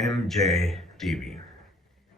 MJ TV।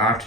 8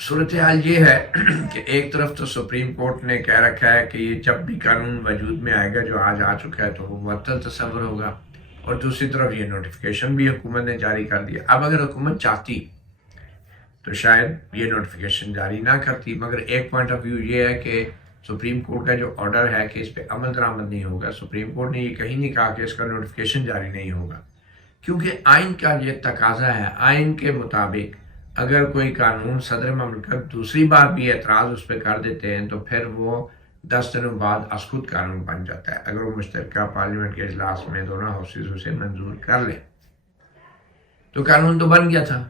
صورتحال یہ ہے کہ ایک طرف تو سپریم کورٹ نے کہہ رکھا ہے کہ یہ جب بھی قانون وجود میں آئے گا جو آج آ چکا ہے تو وہ معطل تصور ہوگا، اور دوسری طرف یہ نوٹیفیکیشن بھی حکومت نے جاری کر دیا۔ اب اگر حکومت چاہتی تو شاید یہ نوٹیفیکیشن جاری نہ کرتی، مگر ایک پوائنٹ آف ویو یہ ہے کہ سپریم کورٹ کا جو آرڈر ہے کہ اس پہ عمل درآمد نہیں ہوگا، سپریم کورٹ نے یہ کہیں نہیں کہا کہ اس کا نوٹیفیکیشن جاری نہیں ہوگا، کیونکہ آئین کا یہ تقاضا ہے۔ آئین کے مطابق اگر کوئی قانون صدر مملکت دوسری بار بھی اعتراض اس پہ کر دیتے ہیں تو پھر وہ 10 دنوں بعد از خود قانون بن جاتا ہے، اگر وہ مشترکہ پارلیمنٹ کے اجلاس میں دونوں ہاؤسز اسے منظور کر لیں۔ تو قانون تو بن گیا تھا،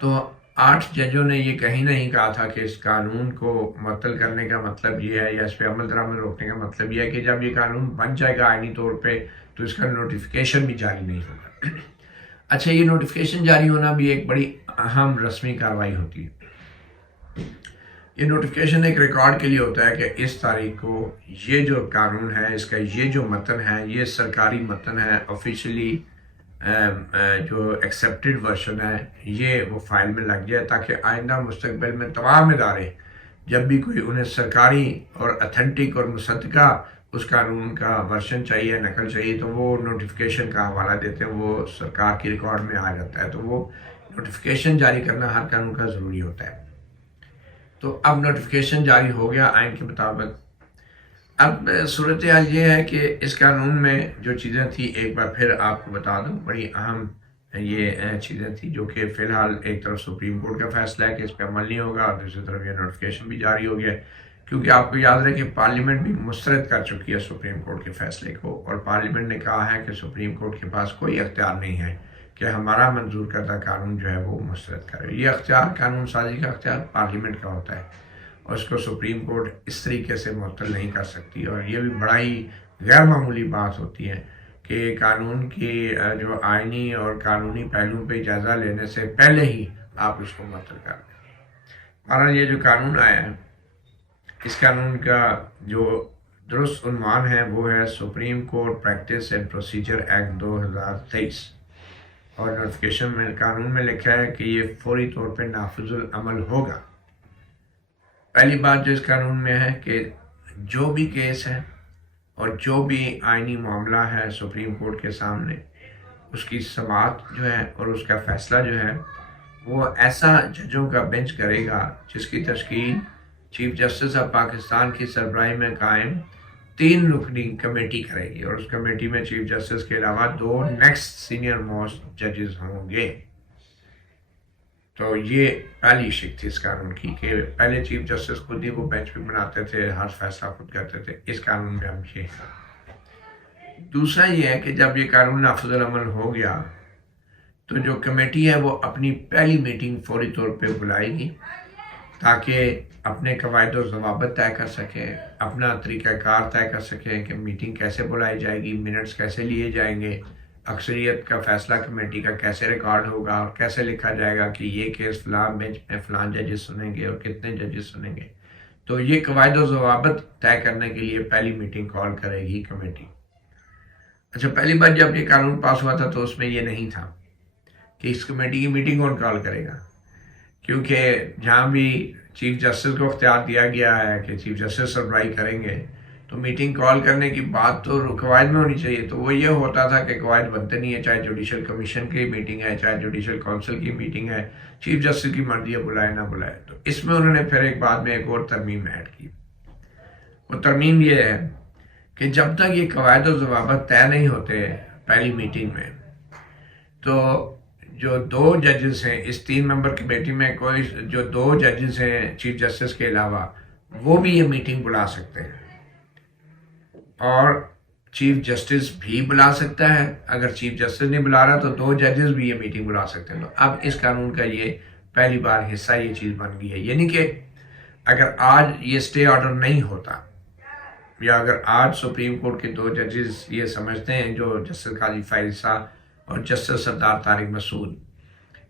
تو 8 ججوں نے یہ کہیں نہیں کہا تھا کہ اس قانون کو معطل کرنے کا مطلب یہ ہے یا اس پہ عمل درآمد روکنے کا مطلب یہ ہے کہ جب یہ قانون بن جائے گا آئینی طور پہ تو اس کا نوٹیفیکیشن بھی جاری نہیں ہوگا۔ اچھا، یہ نوٹیفیکیشن جاری ہونا بھی ایک بڑی اہم رسمی کارروائی ہوتی ہے۔ یہ نوٹیفیکیشن ایک ریکارڈ کے لیے ہوتا ہے کہ اس تاریخ کو یہ جو قانون ہے، اس کا یہ جو متن ہے، یہ سرکاری متن ہے، آفیشلی جو ایکسیپٹڈ ورژن ہے، یہ وہ فائل میں لگ جائے تاکہ آئندہ مستقبل میں تمام ادارے جب بھی کوئی انہیں سرکاری اور اتھینٹک اور مصدقہ اس قانون کا ورژن چاہیے، نقل چاہیے، تو وہ نوٹیفیکیشن کا حوالہ دیتے ہیں، وہ سرکار کی ریکارڈ میں آ جاتا ہے۔ تو وہ نوٹیفیکیشن جاری کرنا ہر قانون کا ضروری ہوتا ہے۔ تو اب نوٹیفیکیشن جاری ہو گیا آئین کے مطابق۔ اب صورتحال یہ ہے کہ اس قانون میں جو چیزیں تھیں ایک بار پھر آپ کو بتا دوں، بڑی اہم یہ چیزیں تھیں جو کہ فی الحال ایک طرف سپریم کورٹ کا فیصلہ ہے کہ اس پہ عمل نہیں ہوگا، اور دوسری طرف یہ نوٹیفیکیشن بھی جاری ہو گیا ہے، کیونکہ آپ کو یاد رہے کہ پارلیمنٹ بھی مسترد کر چکی ہے سپریم کورٹ کے فیصلے کو، اور پارلیمنٹ نے کہا ہے کہ سپریم کورٹ کے پاس کوئی اختیار نہیں ہے کہ ہمارا منظور کردہ قانون جو ہے وہ مسترد کرے۔ یہ اختیار، قانون سازی کا اختیار پارلیمنٹ کا ہوتا ہے، اور اس کو سپریم کورٹ اس طریقے سے معطل نہیں کر سکتی، اور یہ بھی بڑا ہی غیر معمولی بات ہوتی ہے کہ قانون کی جو آئینی اور قانونی پہلوؤں پہ جائزہ لینے سے پہلے ہی آپ اس کو معطل کر دیں۔ اور یہ جو قانون آیا ہے، اس قانون کا جو درست عنوان ہے وہ ہے supreme court practice and procedure act 2023، اور نوٹیفیکیشن میں قانون میں لکھا ہے کہ یہ فوری طور پہ نافذ العمل ہوگا۔ پہلی بات جو اس قانون میں ہے کہ جو بھی کیس ہے اور جو بھی آئینی معاملہ ہے سپریم کورٹ کے سامنے، اس کی سماعت جو ہے اور اس کا فیصلہ جو ہے وہ ایسا ججوں کا بینچ کرے گا جس کی تشکیل چیف جسٹس آف پاکستان کی سربراہی میں قائم 3 رکنی کمیٹی کرے گی، اور اس کمیٹی میں چیف جسٹس کے علاوہ 2 نیکسٹ سینئر موسٹ ججز ہوں گے۔ تو یہ پہلی شک تھی اس قانون کی کہ پہلے چیف جسٹس خود ہی وہ بینچ پہ بناتے تھے، ہر فیصلہ خود کرتے تھے۔ اس قانون میں ہم یہ ہے۔ دوسرا یہ ہے کہ جب یہ قانون نافذ العمل ہو گیا تو جو کمیٹی ہے وہ اپنی پہلی میٹنگ فوری طور پہ بلائے گی تاکہ اپنے قواعد و ضوابط طے کر سکیں، اپنا طریقہ کار طے کر سکیں کہ میٹنگ کیسے بلائی جائے گی، منٹس کیسے لیے جائیں گے، اکثریت کا فیصلہ کمیٹی کا کیسے ریکارڈ ہوگا، اور کیسے لکھا جائے گا کہ یہ کیس فلاں بینچ میں فلاں ججز سنیں گے اور کتنے ججز سنیں گے۔ تو یہ قواعد و ضوابط طے کرنے کے لیے پہلی میٹنگ کال کرے گی کمیٹی۔ اچھا، پہلی بار جب یہ قانون پاس ہوا تھا تو اس میں یہ نہیں تھا کہ اس کمیٹی کی میٹنگ کون کال کرے گا، کیونکہ جہاں بھی چیف جسٹس کو اختیار دیا گیا ہے کہ چیف جسٹس سربراہی کریں گے تو میٹنگ کال کرنے کی بات تو قواعد میں ہونی چاہیے۔ تو وہ یہ ہوتا تھا کہ قواعد بنتے نہیں ہے، چاہے جوڈیشل کمیشن کی میٹنگ ہے، چاہے جوڈیشل کونسل کی میٹنگ ہے، چیف جسٹس کی مرضی ہے بلائے نہ بلائے۔ تو اس میں انہوں نے پھر ایک بعد میں ایک اور ترمیم ایڈ کی۔ وہ ترمیم یہ ہے کہ جب تک یہ قواعد و ضوابط طے نہیں ہوتے پہلی میٹنگ میں، تو جو 2 ججز ہیں اس 3 ممبر کمیٹی میں، کوئی جو 2 ججز ہیں چیف جسٹس کے علاوہ، وہ بھی یہ میٹنگ بلا سکتے ہیں، اور چیف جسٹس بھی بلا سکتا ہے۔ اگر چیف جسٹس نہیں بلا رہا تو 2 ججز بھی یہ میٹنگ بلا سکتے ہیں۔ تو اب اس قانون کا یہ پہلی بار حصہ یہ چیز بن گئی ہے، یعنی کہ اگر آج یہ سٹے آرڈر نہیں ہوتا، یا اگر آج سپریم کورٹ کے 2 ججز یہ سمجھتے ہیں، جو جسٹس قاضی فائز اور جسٹس سردار طارق مسعود،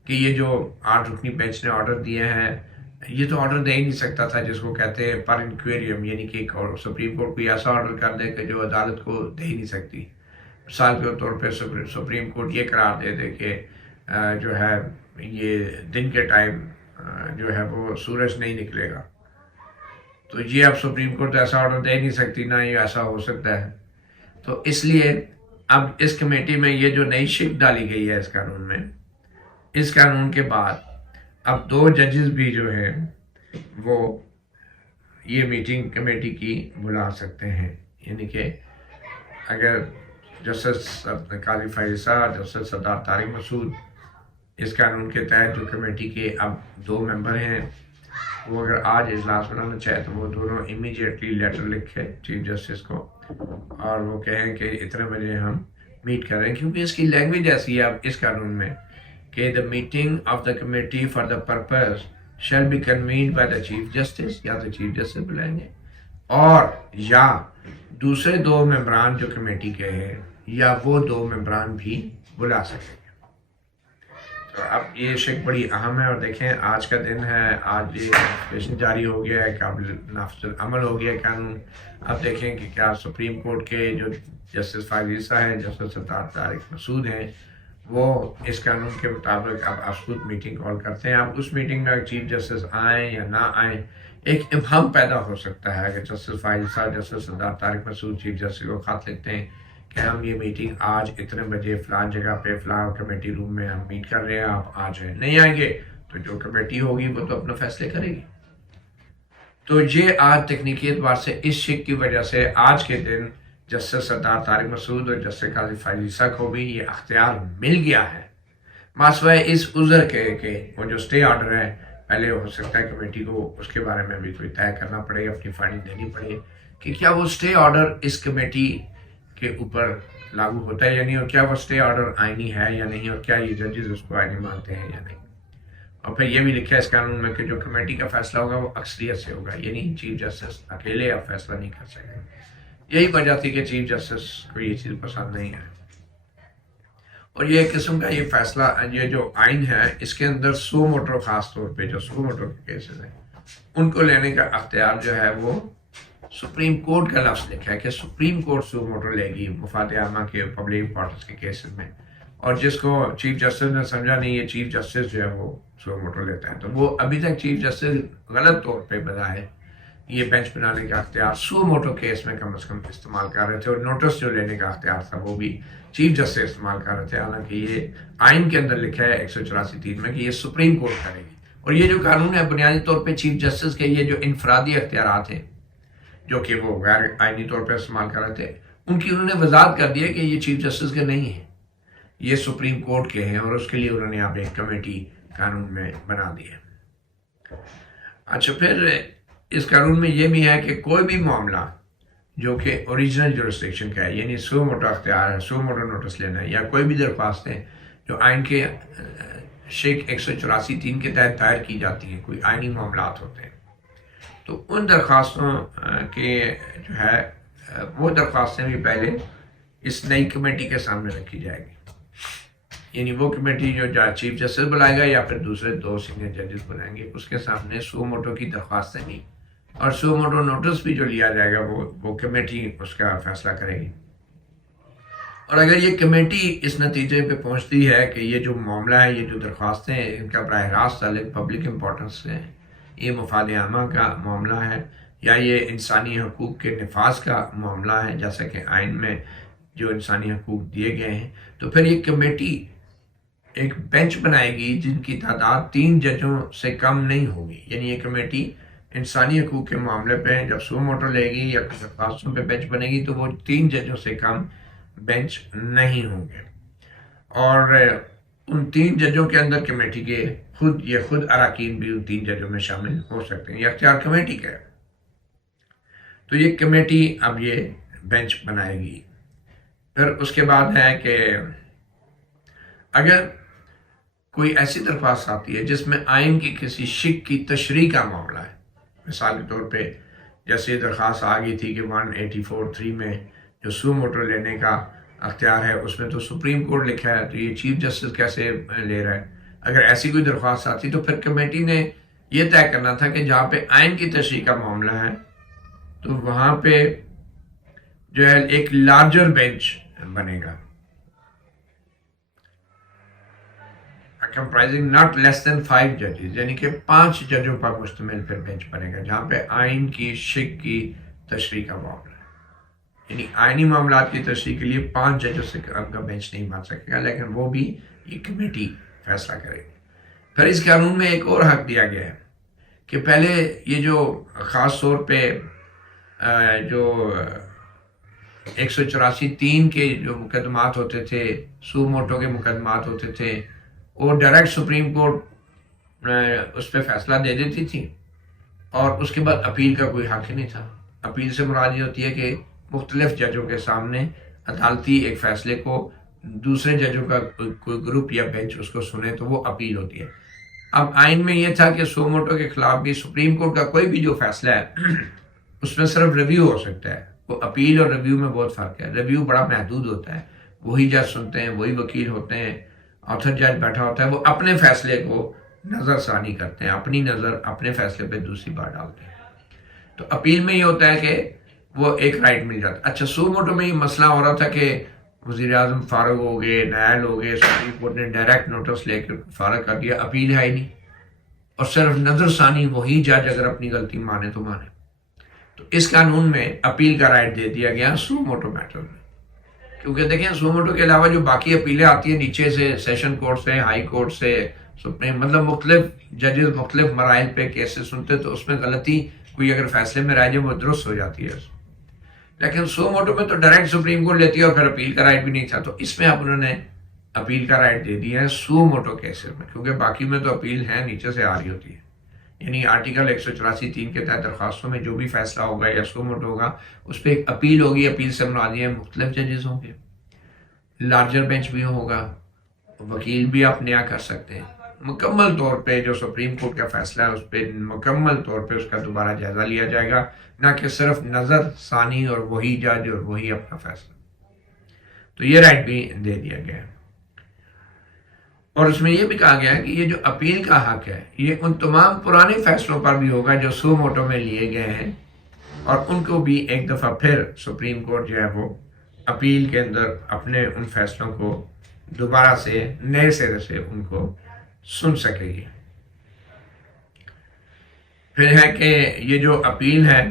کہ یہ جو 8 رکنی بینچ نے آرڈر دیے ہیں، یہ تو آرڈر دے ہی نہیں سکتا تھا جس کو کہتے ہیں پر انکویریم، یعنی کہ سپریم کورٹ کوئی ایسا آرڈر کر دے کہ جو عدالت کو دے ہی نہیں سکتی۔ مثال کے طور پہ سپریم کورٹ یہ قرار دے دے کہ جو ہے یہ دن کے ٹائم جو ہے وہ سورج نہیں نکلے گا. تو یہ اب سپریم کورٹ ایسا آرڈر دے نہیں سکتی، نہ یہ ایسا ہو سکتا ہے. تو اس لیے اب اس کمیٹی میں یہ جو نئی شک ڈالی گئی ہے اس قانون میں، اس قانون کے بعد اب 2 ججز بھی جو ہیں وہ یہ میٹنگ کمیٹی کی بلا سکتے ہیں. یعنی کہ اگر جسٹس قاضی فائز عیسیٰ، جسٹس سردار طارق مسعود، اس قانون کے تحت جو کمیٹی کے اب 2 ممبر ہیں، وہ اگر آج اجلاس بنانا چاہے تو وہ دونوں امیڈیٹلی لیٹر لکھے چیف جسٹس کو اور وہ کہیں کہ اتنے بجے ہم میٹ کر رہے ہیں. کیونکہ اس کی لینگویج ایسی ہے اب اس قانون میں کہ the meeting of the committee for the purpose shall be convened by the chief justice, یا تو چیف جسٹس بلائیں گے اور یا دوسرے 2 ممبران جو کمیٹی کے ہیں یا وہ 2 ممبران بھی بلا سکیں گے. تو اب یہ شک بڑی اہم ہے. اور دیکھیں آج کا دن ہے، آج یہ نوٹیفیکیشن جاری ہو گیا ہے، قابل نافذ العمل ہو گیا ہے قانون. اب دیکھیں کہ کیا سپریم کورٹ کے جو جسٹس فائز عیسیٰ ہیں، جسٹس سردار طارق مسعود ہیں، وہ اس قانون کے مطابق اب افسوس میٹنگ کال کرتے ہیں. اب اس میٹنگ میں چیف جسٹس آئیں یا نہ آئیں، ایک ابہام پیدا ہو سکتا ہے کہ جسٹس فائز عیسیٰ، جسٹس سردار طارق مسعود چیف جسٹس کو خط لکھتے ہیں کہ ہم یہ میٹنگ آج اتنے بجے فلاں جگہ پہ فلاں کمیٹی روم میں ہم میٹ کر رہے ہیں، آپ آ جائیں. نہیں آئیں گے تو جو کمیٹی ہوگی وہ تو اپنا فیصلے کرے گی. تو یہ آج تکنیکی اعتبار سے اس شک کی وجہ سے آج کے دن جسٹس سردار طارق مسعود اور جسٹس قاضی فائز عیسیٰ کو بھی یہ اختیار مل گیا ہے، ماسوائے اس عذر کے کہ وہ جو سٹے آرڈر ہے، پہلے ہو سکتا ہے کمیٹی کو اس کے بارے میں بھی کوئی طے کرنا پڑے، اپنی فائنڈنگ دینی پڑے کہ کیا وہ سٹے آرڈر اس کمیٹی کے اوپر لاگو ہوتا ہے یا نہیں، اور کیا وہ سٹے آرڈر آئینی ہے یا نہیں، اور کیا یہ ججز اس کو آئینی مانتے ہیں یا نہیں. اور پھر یہ بھی لکھا ہے اس قانون میں کہ جو کمیٹی کا فیصلہ ہوگا وہ اکثریت سے ہوگا، یعنی چیف جسٹس اکیلے اب فیصلہ نہیں کر سکتے. یہی وجہ تھی کہ چیف جسٹس کو یہ چیز پسند نہیں ہے. اور یہ ایک قسم کا یہ فیصلہ، یہ جو آئین ہے اس کے اندر سو موٹو، خاص طور پہ جو سو موٹو کے کیسز ہیں ان کو لینے کا اختیار جو ہے وہ سپریم کورٹ کا لفظ لکھا ہے کہ سپریم کورٹ سو موٹو لے گی مفاد عامہ کے پبلک امپورٹنس کے کیسز میں. اور جس کو چیف جسٹس نے سمجھا نہیں یہ چیف جسٹس جو ہے وہ سو موٹو لیتا ہے، تو وہ ابھی تک چیف جسٹس غلط طور پہ بظاہر یہ بینچ بنانے کا اختیار سو موٹو کیس میں کم از کم استعمال کر رہے تھے، اور نوٹس جو لینے کا اختیار تھا وہ بھی چیف جسٹس استعمال کر رہے تھے. حالانکہ یہ آئین کے اندر لکھا ہے 184(3) میں کہ یہ سپریم کورٹ کرے گی. اور یہ جو قانون ہے بنیادی طور پہ چیف جسٹس کے یہ جو انفرادی اختیارات ہیں جو کہ وہ غیر آئینی طور پہ استعمال کر رہے تھے، ان کی انہوں نے وضاحت کر دی ہے کہ یہ چیف جسٹس کے نہیں ہیں، یہ سپریم کورٹ کے ہیں، اور اس کے لیے انہوں نے آپ ایک کمیٹی قانون میں بنا دی ہے. اچھا، پھر اس قانون میں یہ بھی ہے کہ کوئی بھی معاملہ جو کہ اوریجنل جورسڈکشن کا ہے، یعنی سو موٹو اختیار ہے، سو موٹو نوٹس لینا ہے، یا کوئی بھی درخواستیں جو آئین کے شک 184(3) کے تحت دائر کی جاتی ہیں، کوئی آئینی معاملات ہوتے ہیں، تو ان درخواستوں کے جو ہے وہ درخواستیں بھی پہلے اس نئی کمیٹی کے سامنے رکھی جائے گی. یعنی وہ کمیٹی جو چیف جسٹس بلائے گا یا پھر دوسرے 2 سینئر ججز بنائیں گے، اس کے سامنے سو موٹو کی درخواستیں نہیں، اور سو موٹو نوٹس بھی جو لیا جائے گا وہ کمیٹی اس کا فیصلہ کرے گی. اور اگر یہ کمیٹی اس نتیجے پہ پہنچتی ہے کہ یہ جو معاملہ ہے، یہ جو درخواستیں ہیں، ان کا براہ راست تعلق پبلک امپورٹنس سے ہے، یہ مفاد عامہ کا معاملہ ہے، یا یہ انسانی حقوق کے نفاذ کا معاملہ ہے جیسا کہ آئین میں جو انسانی حقوق دیے گئے ہیں، تو پھر یہ کمیٹی ایک بینچ بنائے گی جن کی تعداد 3 ججوں سے کم نہیں ہوگی. یعنی یہ کمیٹی انسانی حقوق کے معاملے پہ جب سو موٹو لے گی یا درخواستوں پہ بینچ بنے گی تو وہ 3 ججوں سے کم بینچ نہیں ہوں گے. اور ان 3 ججوں کے اندر کمیٹی کے خود اراکین بھی ان 3 ججوں میں شامل ہو سکتے ہیں، یہ اختیار کمیٹی کا ہے. تو یہ کمیٹی اب یہ بینچ بنائے گی. پھر اس کے بعد ہے کہ اگر کوئی ایسی درخواست آتی ہے جس میں آئین کی کسی شک کی تشریح کا معاملہ ہے، مثال کے طور پہ جیسے یہ درخواست آ گئی تھی کہ 184(3) میں جو سو موٹو لینے کا اختیار ہے اس میں تو سپریم کورٹ لکھا ہے، تو یہ چیف جسٹس کیسے لے رہا ہے. اگر ایسی کوئی درخواست آتی تو پھر کمیٹی نے یہ طے کرنا تھا کہ جہاں پہ آئین کی تشریح کا معاملہ ہے تو وہاں پہ جو ہے ایک لارجر بینچ بنے گا. comprising not less than 5 judges, یعنی کہ 5 ججوں پر مشتمل پھر بینچ بنے گا، جہاں پہ آئین کی شک کی تشریح کا معاملہ ہے، یعنی آئینی معاملات کی تشریح کے لیے 5 ججوں سے کم کا بینچ نہیں بن سکے گا، لیکن وہ بھی یہ کمیٹی فیصلہ کرے گی۔ پھر اس قانون میں ایک اور حق دیا گیا ہے کہ پہلے یہ جو خاص طور پہ جو 184(3) کے جو مقدمات ہوتے تھے، سو موٹو کے مقدمات ہوتے تھے، وہ ڈائریکٹ سپریم کورٹ اس پہ فیصلہ دے دیتی تھی اور اس کے بعد اپیل کا کوئی حق ہی نہیں تھا۔ اپیل سے مراد یہ ہوتی ہے کہ مختلف ججوں کے سامنے عدالتی ایک فیصلے کو دوسرے ججوں کا کوئی گروپ یا بینچ اس کو سنے تو وہ اپیل ہوتی ہے۔ اب آئین میں یہ تھا کہ سو موٹو کے خلاف بھی سپریم کورٹ کا کوئی بھی جو فیصلہ ہے اس میں صرف ریویو ہو سکتا ہے۔ وہ اپیل اور ریویو میں بہت فرق ہے۔ ریویو بڑا محدود ہوتا ہے، وہی جج سنتے ہیں، وہی وکیل ہوتے ہیں، آتھر جج بیٹھا ہوتا ہے، وہ اپنے فیصلے کو نظر ثانی کرتے ہیں، اپنی نظر اپنے فیصلے پہ دوسری بار ڈالتے ہیں۔ تو اپیل میں یہ ہوتا ہے کہ وہ ایک رائٹ مل جاتا ہے۔ اچھا، سو موٹو میں یہ مسئلہ ہو رہا تھا کہ وزیر اعظم فارغ ہو گئے، نائل ہو گئے، سپریم کورٹ نے ڈائریکٹ نوٹس لے کے فارغ کر دیا، اپیل ہے ہی نہیں، اور صرف نظر ثانی وہی جج اگر اپنی غلطی مانے تو مانے۔ تو اس قانون میں اپیل کا رائٹ دے دیا گیا سو موٹو میٹر میں، کیونکہ دیکھیں سو موٹو کے علاوہ جو باقی اپیلیں آتی ہیں نیچے سے، سیشن کورٹ سے، ہائی کورٹ سے، سپریم، مطلب مختلف ججز مختلف مراحل پہ کیسز سنتے تو اس میں غلطی کوئی اگر فیصلے میں رائے جائے وہ درست ہو جاتی ہے۔ لیکن سو موٹو میں تو ڈائریکٹ سپریم کورٹ لیتی ہے اور پھر اپیل کا رائٹ بھی نہیں تھا، تو اس میں اب انہوں نے اپیل کا رائٹ دے دیا ہے سو موٹو کیسز میں، کیونکہ باقی میں تو اپیل ہے نیچے سے آ رہی ہوتی ہے، یعنی آرٹیکل 184(3) کے تحت درخواستوں میں جو بھی فیصلہ ہوگا یا سو موٹو ہوگا اس پہ ایک اپیل ہوگی، اپیل سے مراد یہ مختلف ججز ہوں گے، لارجر بینچ بھی ہوگا، وکیل بھی آپ نیا کر سکتے ہیں، مکمل طور پہ جو سپریم کورٹ کا فیصلہ ہے اس پہ مکمل طور پہ اس کا دوبارہ جائزہ لیا جائے گا، نہ کہ صرف نظر ثانی اور وہی جج اور وہی اپنا فیصلہ۔ تو یہ رائٹ بھی دے دیا گیا ہے، اور اس میں یہ بھی کہا گیا ہے کہ یہ جو اپیل کا حق ہے یہ ان تمام پرانے فیصلوں پر بھی ہوگا جو سو موٹو میں لیے گئے ہیں، اور ان کو بھی ایک دفعہ پھر سپریم کورٹ جو ہے وہ اپیل کے اندر اپنے ان فیصلوں کو دوبارہ سے نئے سرے سے ان کو سن سکے گی۔ پھر ہے کہ یہ جو اپیل ہے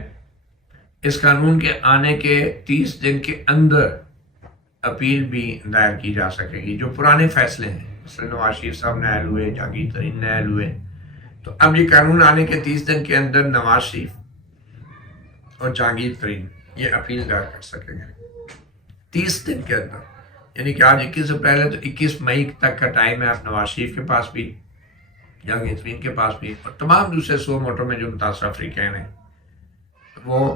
اس قانون کے آنے کے 30 دن کے اندر اپیل بھی دائر کی جا سکے گی۔ جو پرانے فیصلے ہیں، مثلا نواز شریف صاحب نائل ہوئے، جہانگیر ترین نائل ہوئے، تو اب یہ قانون آنے کے 30 دن کے اندر نواز شریف اور جہانگیر ترین یہ اپیل دائر کر سکیں گے 30 دن کے اندر، یعنی کہ آج 21 اپریل ہے تو 21 مئی تک کا ٹائم ہے۔ آپ نواز شریف کے پاس بھی، جہانگیر ترین کے پاس بھی، اور تمام دوسرے سو موٹو میں جو متاثرہ فریقین ہیں وہ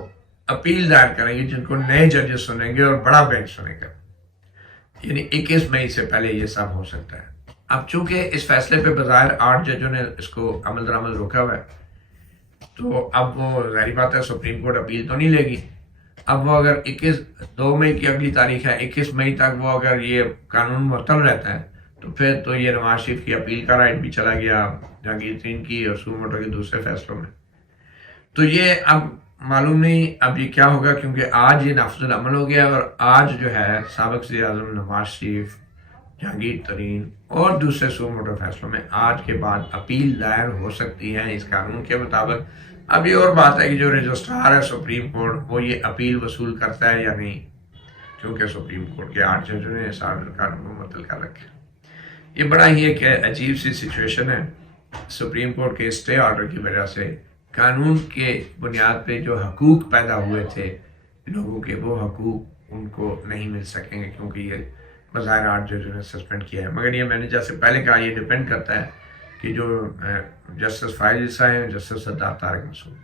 اپیل دائر کریں گے، جن کو نئے ججز سنیں گے اور بڑا بینچ سنیں گے، یعنی 21 مئی سے پہلے یہ سب ہو سکتا ہے۔ اب چونکہ اس فیصلے پہ بظاہر 8 ججوں نے اس کو عمل درآمد روکا ہوا ہے، تو اب وہ ظاہری بات ہے سپریم کورٹ اپیل تو نہیں لے گی۔ اب وہ اگر 2 مئی کی اگلی تاریخ ہے، 21 مئی تک وہ اگر یہ قانون معطل رہتا ہے تو پھر تو یہ نواز شریف کی اپیل کا رائٹ بھی چلا گیا، جہانگیر ترین کی اور سو موٹو کے دوسرے فیصلوں میں۔ تو یہ اب معلوم نہیں اب یہ کیا ہوگا، کیونکہ آج یہ نافذ العمل ہو گیا، اور آج جو ہے سابق وزیر اعظم نواز شریف، جہانگیر ترین اور دوسرے سو موٹو فیصلوں میں آج کے بعد اپیل دائر ہو سکتی ہے اس قانون کے مطابق۔ اب یہ اور بات ہے کہ جو رجسٹرار ہے سپریم کورٹ وہ یہ اپیل وصول کرتا ہے یا نہیں، کیونکہ سپریم کورٹ کے 8 ججوں نے اس آرڈر قانون کو معطل کر رکھا ہے۔ یہ بڑا ہی ایک عجیب سی سچویشن ہے، سپریم کورٹ کے اسٹے آرڈر کی وجہ سے قانون کے بنیاد پہ جو حقوق پیدا ہوئے تھے لوگوں کے، وہ حقوق ان کو نہیں مل سکیں گے، کیونکہ یہ بظاہر 8 ججوں نے سسپینڈ کیا ہے۔ مگر یہ میں نے جیسے پہلے کہا یہ ڈیپینڈ کرتا ہے کہ جو جسٹس فائز عیسیٰ ہیں، جسٹس سردار طارق مسعود،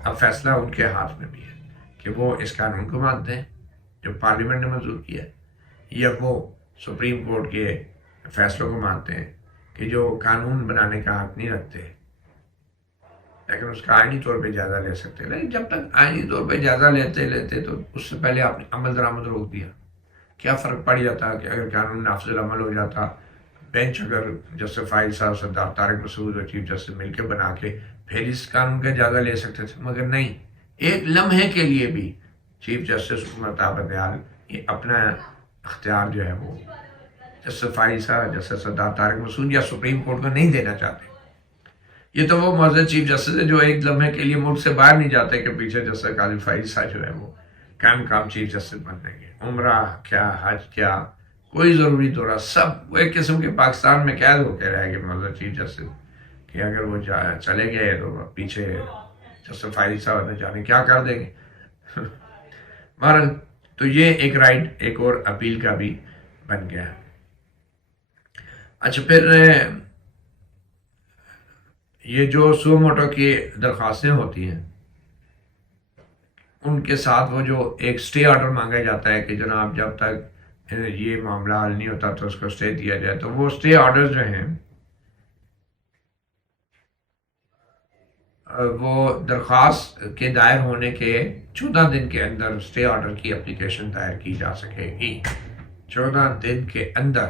اب فیصلہ ان کے ہاتھ میں بھی ہے کہ وہ اس قانون کو مانتے ہیں جو پارلیمنٹ نے منظور کیا ہے، یا وہ سپریم کورٹ کے فیصلوں کو مانتے ہیں کہ جو قانون بنانے کا حق نہیں رکھتے لیکن اس کا آئینی طور پہ جائزہ لے سکتے ہیں۔ لیکن جب تک آئینی طور پہ جائزہ لیتے تو اس سے پہلے آپ نے عمل درآمد روک دیا، کیا فرق پڑ جاتا کہ اگر قانون نافذ العمل ہو جاتا، بینچ اگر جسٹس فائز صاحب، سردار طارق مسعود اور چیف جسٹس مل کے بنا کے پھر اس قانون کا جائزہ لے سکتے تھے، مگر نہیں، ایک لمحے کے لیے بھی چیف جسٹس عمر طاہر بندیال یہ اپنا اختیار جو ہے وہ جسٹس فائزہ، جسٹس سردار طارق مسعود یا سپریم کورٹ کو نہیں دینا چاہتے. یہ تو وہ معزز چیف جسٹس ہے جو ایک لمحے کے لیے ملک سے باہر نہیں جاتے کہ پیچھے جسٹس قاضی فائزہ جو ہے وہ کام چیف جسٹس بن جائیں گے. عمرہ کیا، حج کیا، کوئی ضروری دورہ، سب وہ ایک قسم کے پاکستان میں قید ہو کے رہ گئے معزز چیف جسٹس، کہ اگر وہ چلے گئے تو پیچھے جسٹس فائزہ صاحب نہ جانے کیا کر دیں گے. بہرحال تو یہ ایک رائٹ ایک اور اپیل کا بھی بن گیا ہے. اچھا، پھر یہ جو سو موٹو کی درخواستیں ہوتی ہیں ان کے ساتھ وہ جو ایک سٹے آرڈر مانگا جاتا ہے کہ جناب جب تک یہ معاملہ حل نہیں ہوتا تو اس کو سٹے دیا جائے، تو وہ سٹے آرڈر جو ہیں وہ درخواست کے دائر ہونے کے 14 دن کے اندر سٹے آرڈر کی اپلیکیشن دائر کی جا سکے گی. 14 دن کے اندر.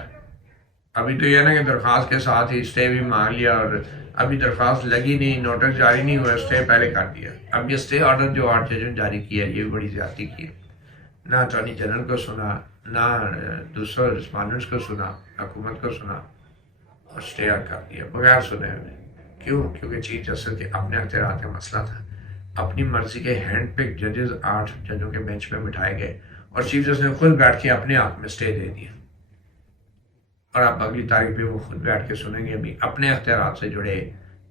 ابھی تو یہ نا کہ درخواست کے ساتھ ہی سٹے بھی مانگ لیا اور ابھی درخواست لگی نہیں، نوٹس جاری نہیں ہوا، سٹے پہلے کر دیا. اب یہ سٹے آرڈر جو 8 ججوں نے جاری کیا ہے یہ بھی بڑی زیادتی کی ہے. نہ اٹارنی جنرل کو سنا، نہ دوسرے رسپانڈنٹس کو سنا، حکومت کو سنا، اور سٹے کر دیا بغیر سنے ہوئے. کیوں؟ کیونکہ چیف جسٹس کے اپنے اختیارات کا مسئلہ تھا. اپنی مرضی کے ہینڈ پک ججز 8 ججوں کے بینچ میں بٹھائے گئے اور چیف جسٹس نے خود بیٹھ کے اپنے ہاتھ میں سٹے دے دیا. اور اب اگلی تاریخ پہ وہ خود بیٹھ کے سنیں گے بھی اپنے اختیارات سے جڑے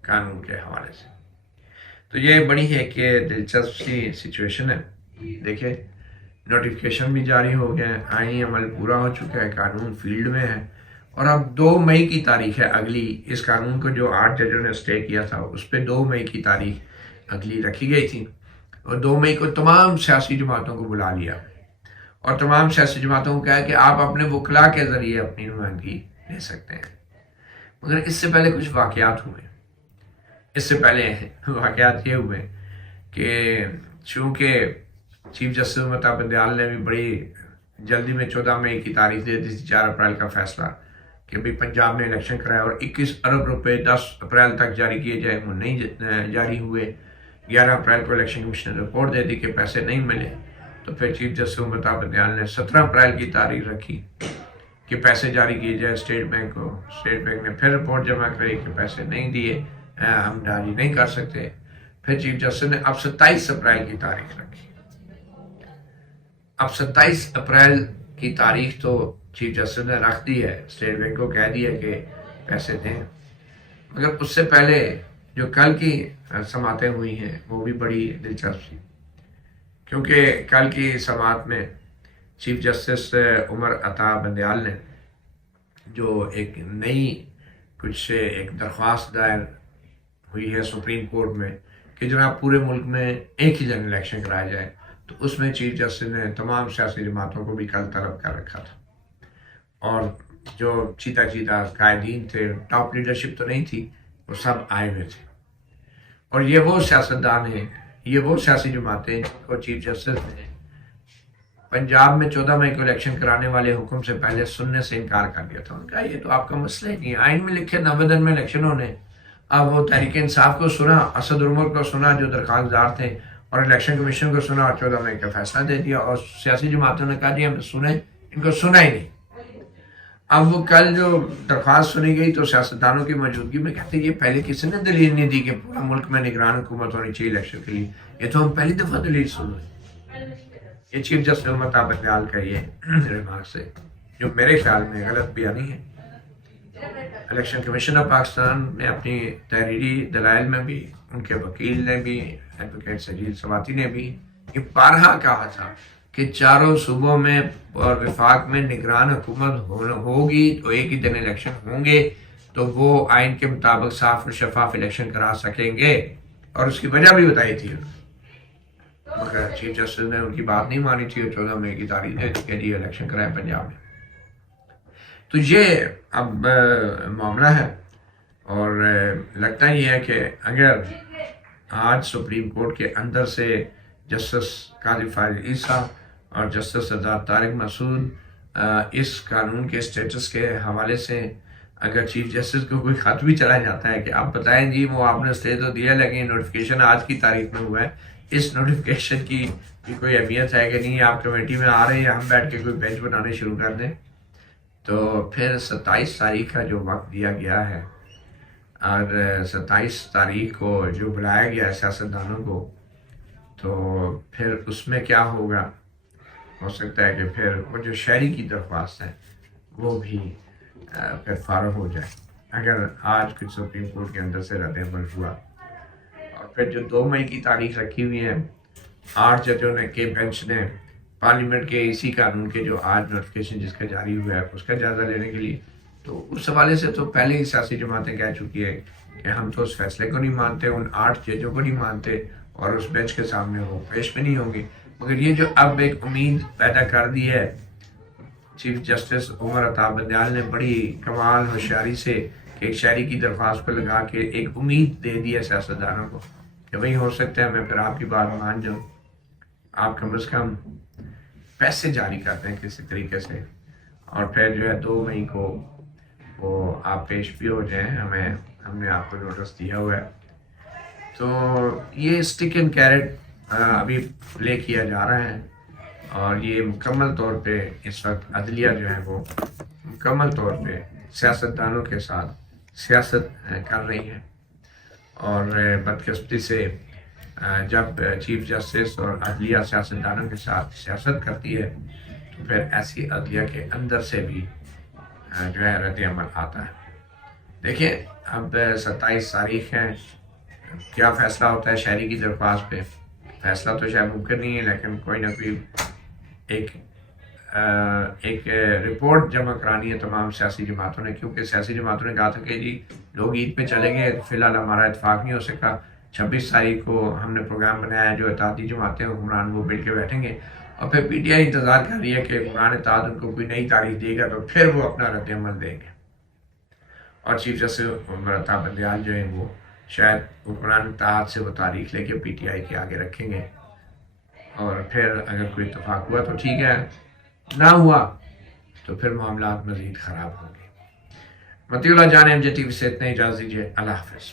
قانون کے حوالے سے. تو یہ بڑی ہے کہ دلچسپ سی سچویشن ہے. دیکھیں نوٹیفیکیشن بھی جاری ہو گیا ہے، آئینی عمل پورا ہو چکا ہے، قانون فیلڈ میں ہے، اور اب 2 مئی کی تاریخ ہے اگلی. اس قانون کو جو 8 ججوں نے سٹے کیا تھا اس پہ 2 مئی کی تاریخ اگلی رکھی گئی تھی، اور 2 مئی کو تمام سیاسی جماعتوں کو بلا لیا اور تمام سیاسی جماعتوں کو کہا کہ آپ اپنے وکلاء کے ذریعے اپنی نمائندگی لے سکتے ہیں. مگر اس سے پہلے کچھ واقعات ہوئے. اس سے پہلے واقعات یہ ہوئے کہ چونکہ چیف جسٹس متا بندیال نے بھی بڑی جلدی میں 14 مئی کی تاریخ دے دی تھی، 4 اپریل کا فیصلہ کہ بھی پنجاب میں الیکشن کرائے اور 21 ارب روپے 10 اپریل تک جاری کیے جائے، وہ نہیں جاری ہوئے. 11 اپریل کو الیکشن کمیشن نے رپورٹ دے دی کہ پیسے نہیں ملے. تو پھر چیف جسٹس متا بندیال نے 17 اپریل کی تاریخ رکھی کہ پیسے جاری کیے جائے اسٹیٹ بینک کو. اسٹیٹ بینک نے پھر رپورٹ جمع کری کہ پیسے نہیں دیے، ہم جاری نہیں کر سکتے. پھر چیف جسٹس نے اب 27 اپریل کی تاریخ رکھی. اب 27 اپریل کی تاریخ تو چیف جسٹس نے رکھ دی ہے، اسٹیٹ بینک کو کہہ دیا کہ پیسے دیں. مگر اس سے پہلے جو کل کی سماعتیں ہوئی ہیں وہ بھی بڑی دلچسپ تھی، کیونکہ کل کی سماعت میں چیف جسٹس عمر عطا بندیال نے جو ایک نئی کچھ ایک درخواست دائر ہوئی ہے سپریم کورٹ میں کہ جناب پورے ملک میں ایک ہی دن الیکشن کرایا جائے، تو اس میں چیف جسٹس نے تمام سیاسی جماعتوں کو بھی کل طلب کر رکھا تھا. اور جو چیتا قائدین تھے، ٹاپ لیڈرشپ تو نہیں تھی، وہ سب آئے ہوئے تھے. اور یہ وہ سیاستدان ہیں، یہ وہ سیاسی جماعتیں جن کو چیف جسٹس نے پنجاب میں 14 مئی کو الیکشن کرانے والے حکم سے پہلے سننے سے انکار کر دیا تھا. ان کا یہ تو آپ کا مسئلہ ہی نہیں ہے، آئین میں لکھے 90 دن میں الیکشن ہونے. اب وہ تحریک انصاف کو سنا، اسد عمر کو سنا جو درخواست دار تھے، اور الیکشن کمیشن کو سنا اور 14 مئی کا فیصلہ دے دیا، اور سیاسی جماعتوں نے کہا جی ہم سنیں، ان کو سنا ہی نہیں. اب وہ کل جو درخواست سنی گئی تو سیاستدانوں کی موجودگی میں کہتے ہیں یہ پہلے کسی نے دلیل نہیں دی کہ پورا ملک میں نگران حکومت ہونی چاہیے الیکشن کے لیے، یہ تو ہم پہلی دفعہ دلیل سن رہے ہیں. یہ چیف جسٹس متا بندیال کا یہ ریمارکس ہے جو میرے خیال میں غلط بیانی ہے. الیکشن کمیشن آف پاکستان نے اپنی تحریری دلائل میں بھی، ان کے وکیل نے بھی، ایڈوکیٹ سجید سواتی نے بھی یہ بارہا کہا تھا کہ چاروں صوبوں میں اور وفاق میں نگران حکومت ہوگی تو ایک ہی دن الیکشن ہوں گے تو وہ آئین کے مطابق صاف اور شفاف الیکشن کرا سکیں گے، اور اس کی وجہ بھی بتائی تھی. مگر چیف جسٹس نے ان کی بات نہیں مانی تھی اور 14 مئی کی تاریخ دے دی کہ جی الیکشن کرائے پنجاب میں. تو یہ اب معاملہ ہے، اور لگتا ہی ہے کہ اگر آج سپریم کورٹ کے اندر سے جسٹس قاضی فائز عیسیٰ اور جسٹس سردار طارق مسعود اس قانون کے اسٹیٹس کے حوالے سے اگر چیف جسٹس کو کوئی خط بھی چلا جاتا ہے کہ آپ بتائیں جی وہ آپ نے اسٹے تو دیا لیکن نوٹیفیکیشن آج کی تاریخ میں ہوا ہے، اس نوٹیفیکیشن کی کوئی اہمیت ہے کہ نہیں، آپ کمیٹی میں آ رہے ہیں، ہم بیٹھ کے کوئی بینچ بنانے شروع کر دیں، تو پھر 27 تاریخ کا جو وقت دیا گیا ہے اور 27 تاریخ کو جو بلایا گیا ہے سیاستدانوں کو، تو پھر اس میں کیا ہوگا؟ ہو سکتا ہے کہ پھر وہ جو شہری کی درخواست ہے وہ بھی پھر فارغ ہو جائے اگر آج کچھ سپریم کورٹ کے اندر سے رد عمل ہوا۔ اور پھر جو 2 مئی کی تاریخ رکھی ہوئی ہے 8 ججوں نے کے بینچ نے پارلیمنٹ کے اسی قانون کے جو آج نوٹیفکیشن جس کا جاری ہوا ہے اس کا جائزہ لینے کے لیے، تو اس حوالے سے تو پہلے ہی سیاسی جماعتیں کہہ چکی ہے کہ ہم تو اس فیصلے کو نہیں مانتے، ان 8 ججوں کو نہیں مانتے اور اس بینچ کے سامنے وہ پیش بھی نہیں ہوں گے۔ مگر یہ جو اب ایک امید پیدا کر دی ہے چیف جسٹس عمر عطا بندیال نے بڑی کمال ہوشیاری سے کہ ایک شہری کی درخواست پہ لگا کے ایک امید دے دی ہے سیاستدانوں کو کہ وہی ہو سکتا ہے میں پھر آپ کی بات مان جاؤں، آپ کم از کم پیسے جاری کرتے ہیں کسی طریقے سے، اور پھر جو ہے 2 مئی کو وہ آپ پیش بھی ہو جائیں، ہم نے آپ کو نوٹس دیا ہوا ہے۔ تو یہ اسٹک اینڈ کیرٹ ابھی پلے کیا جا رہا ہے، اور یہ مکمل طور پہ اس وقت عدلیہ جو ہے وہ مکمل طور پہ سیاستدانوں کے ساتھ سیاست کر رہی ہے، اور بدقسمتی سے جب چیف جسٹس اور عدلیہ سیاستدانوں کے ساتھ سیاست کرتی ہے تو پھر ایسی عدلیہ کے اندر سے بھی جو ہے رد عمل آتا ہے۔ دیکھیں اب 27 تاریخ ہے، کیا فیصلہ ہوتا ہے شہری کی درخواست پہ؟ فیصلہ تو شاید ممکن نہیں ہے، لیکن کوئی نہ کوئی ایک رپورٹ جمع کرانی ہے تمام سیاسی جماعتوں نے، کیونکہ سیاسی جماعتوں نے کہا تھا کہ جی لوگ عید پہ چلیں گے، فی الحال ہمارا اتفاق نہیں ہو سکا، 26 تاریخ کو ہم نے پروگرام بنایا ہے، جو اتحادی جماعتیں حکمران وہ مل کے بیٹھیں گے، اور پھر پی ٹی آئی انتظار کر رہی ہے کہ حکمران اتحاد ان کو کوئی نئی تاریخ دے گا تو پھر وہ اپنا رد عمل دیں گے، اور چیف جسٹس عمر عطا بندیال جو ہیں وہ شاید حکمران اتحاد سے وہ تاریخ لے کے پی ٹی آئی کے آگے رکھیں گے، اور پھر اگر کوئی اتفاق ہوا تو ٹھیک ہے، نہ ہوا تو پھر معاملات مزید خراب ہوں گے۔ مطیع اللہ جان MJ TV سے اتنا اجازت دیجیے، اللہ حافظ۔